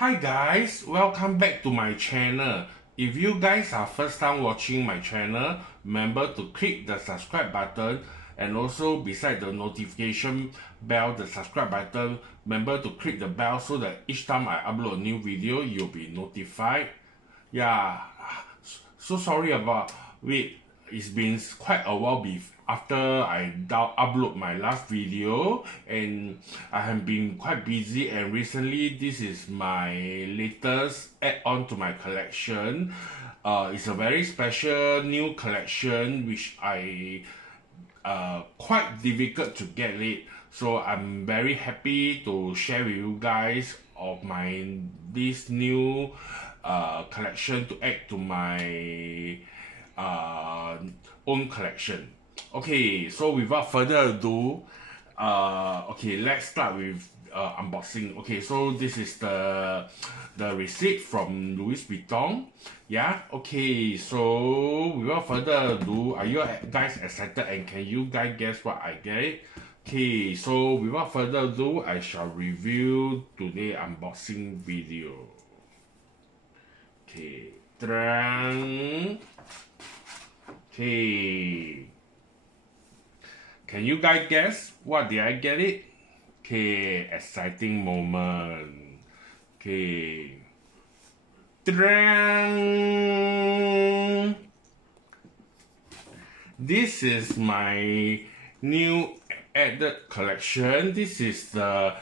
Hi guys, welcome back to my channel. If you guys are first time watching my channel, remember to click the subscribe button, and also beside the notification bell, the subscribe button, remember to click the bell so that each time I upload a new video, you'll be notified. Yeah, so sorry about it. It's been quite a while after I upload my last video, and I have been quite busy, and recently this is my latest add-on to my collection. It's a very special new collection which I quite difficult to get it, so I'm very happy to share with you guys of this new collection to add to my own collection. Okay, so without further ado, okay, let's start with unboxing. Okay, so this is the receipt from Louis Vuitton. Yeah, okay, so without further ado, are you guys excited, and can you guys guess what I get? Okay, so without further ado, I shall review today unboxing video. Okay, okay, can you guys guess what did I get it? Okay, exciting moment. Okay, this is my new added collection. This is the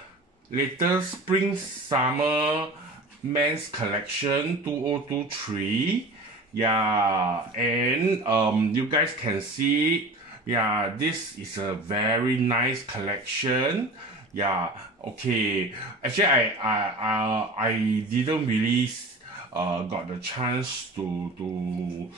latest spring summer men's collection 2023. Yeah, and you guys can see, yeah, this is a very nice collection. Yeah, okay, actually I didn't really got the chance to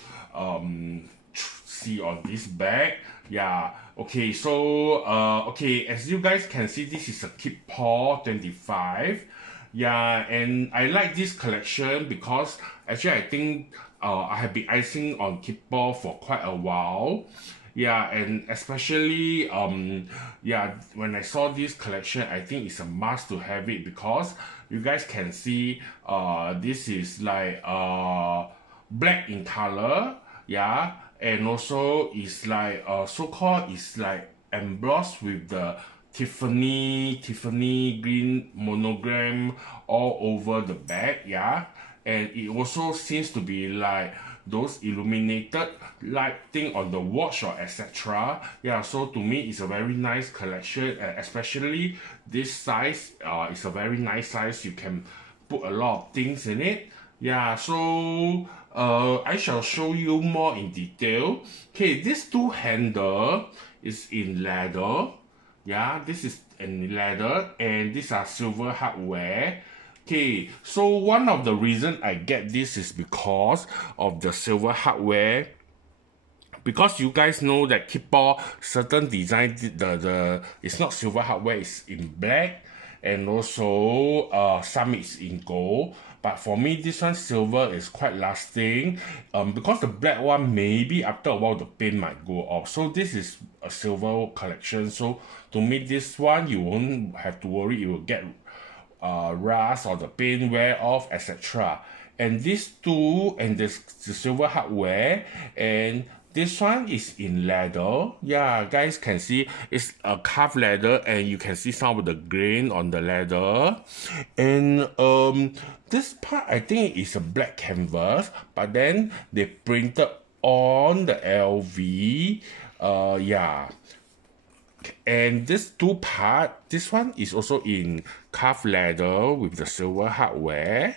see on this bag. Yeah, okay, so okay, as you guys can see, this is a Keepall 25. Yeah, and I like this collection because actually I think I have been icing on Keepall for quite a while. Yeah, and especially yeah, when I saw this collection, I think it's a must to have it, because you guys can see this is like black in color. Yeah, and also it's like so-called it's like embossed with the Tiffany green monogram all over the bag. Yeah, and it also seems to be like those illuminated light thing on the watch or etc. Yeah, so to me it's a very nice collection, and especially this size is a very nice size. You can put a lot of things in it. Yeah, so I shall show you more in detail. Okay, this two handle is in leather. Yeah, this is in leather, and these are silver hardware. Okay, so one of the reasons I get this is because of the silver hardware. Because you guys know that Keepall certain design, it's not silver hardware, it's in black, and also some is in gold. But for me, this one silver is quite lasting. Because the black one, maybe after a while the paint might go off. So this is a silver collection. So to me, this one you won't have to worry you will get rust or the paint wear off, etc. And these two, and the silver hardware, and this one is in leather. Yeah, guys can see it's a calf leather, and you can see some of the grain on the leather. And this part I think is a black canvas, but then they printed on the LV. Yeah. And this two part, this one is also in calf leather with the silver hardware.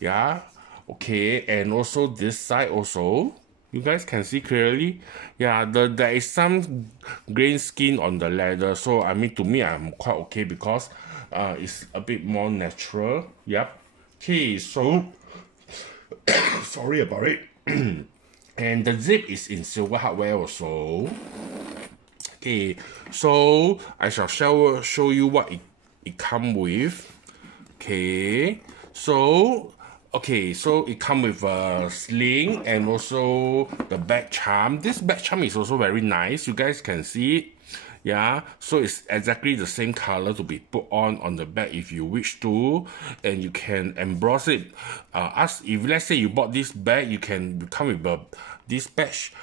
Yeah, okay, and also this side also, you guys can see clearly. Yeah, there is some grain skin on the leather, so I mean, to me, I'm quite okay, because it's a bit more natural. Yep. Okay, so sorry about it. And the zip is in silver hardware also. Okay, so I shall show you what it come with. Okay, so it come with a sling and also the back charm. This back charm is also very nice. You guys can see it. Yeah, so it's exactly the same color to be put on the bag if you wish to, and you can emboss it. If let's say you bought this bag, you can come with this badge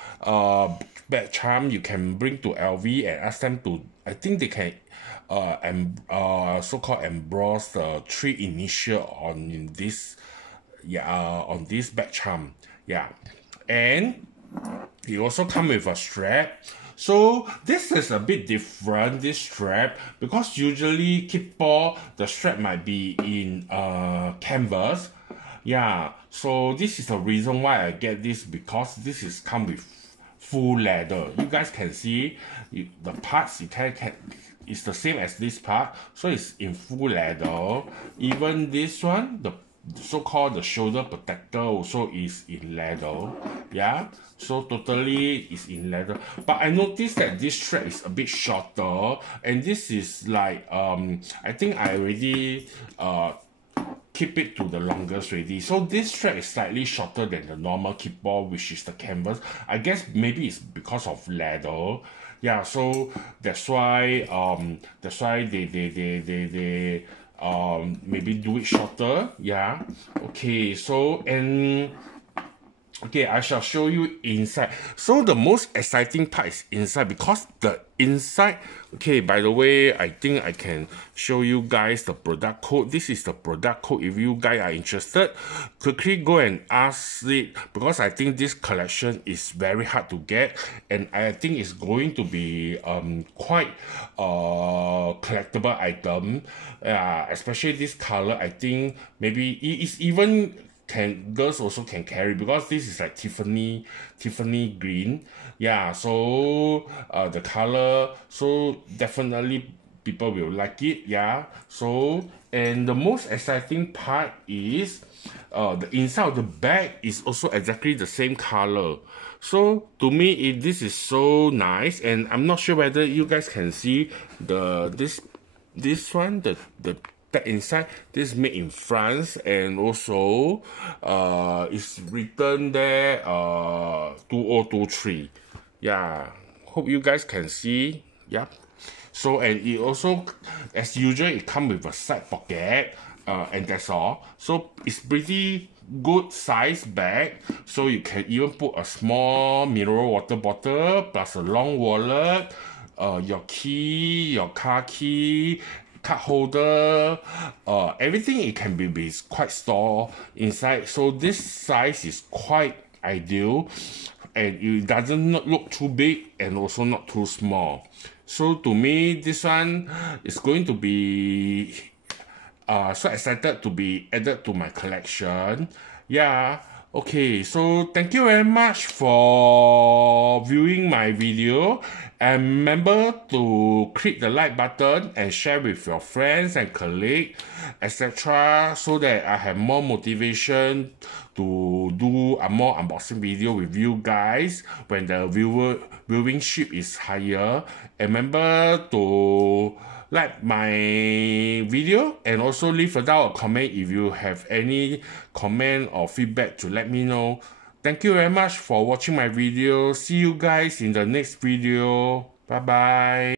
charm. You can bring to LV and ask them to. I think they can so-called emboss the 3 initial on this, on this bag charm. Yeah, and it also come with a strap. So this is a bit different, this strap, because usually Keepall, the strap might be in canvas. Yeah, so this is the reason why I get this, because this is come with full leather. You guys can see the parts, you can it's the same as this part, so it's in full leather. Even this one, the so-called the shoulder protector, also is in leather. Yeah, so totally is in leather. But I noticed that this strap is a bit shorter, and this is like I think I already keep it to the longest already. So this strap is slightly shorter than the normal Keepall, which is the canvas. I guess maybe it's because of leather. Yeah, so that's why they maybe do it shorter. Yeah, okay, so and okay, I shall show you inside. So the most exciting part is inside, because the inside, okay, by the way, I think I can show you guys the product code. This is the product code. If you guys are interested, quickly go and ask it, because I think this collection is very hard to get, and I think it's going to be quite collectible item. Especially this color, I think maybe it is even girls also can carry, because this is like Tiffany green. Yeah, so the color, so definitely people will like it. Yeah, so and the most exciting part is the inside of the bag is also exactly the same color. So to me, this is so nice, and I'm not sure whether you guys can see this one, the inside. This is made in France, and also it's written there 2023. Yeah, hope you guys can see. Yeah, so and it also, as usual, it comes with a side pocket, and that's all. So it's pretty good size bag, so you can even put a small mineral water bottle plus a long wallet, your key, your car key, card holder, everything it can be quite stored inside. So this size is quite ideal, and it doesn't look too big and also not too small. So to me, this one is going to be so excited to be added to my collection. Yeah, okay, so thank you very much for viewing my video, and remember to click the like button and share with your friends and colleagues, etc., so that I have more motivation to do a more unboxing video with you guys when the viewership is higher. And remember to like my video, and also leave down a comment if you have any comment or feedback to let me know. Thank you very much for watching my video. See you guys in the next video. Bye bye.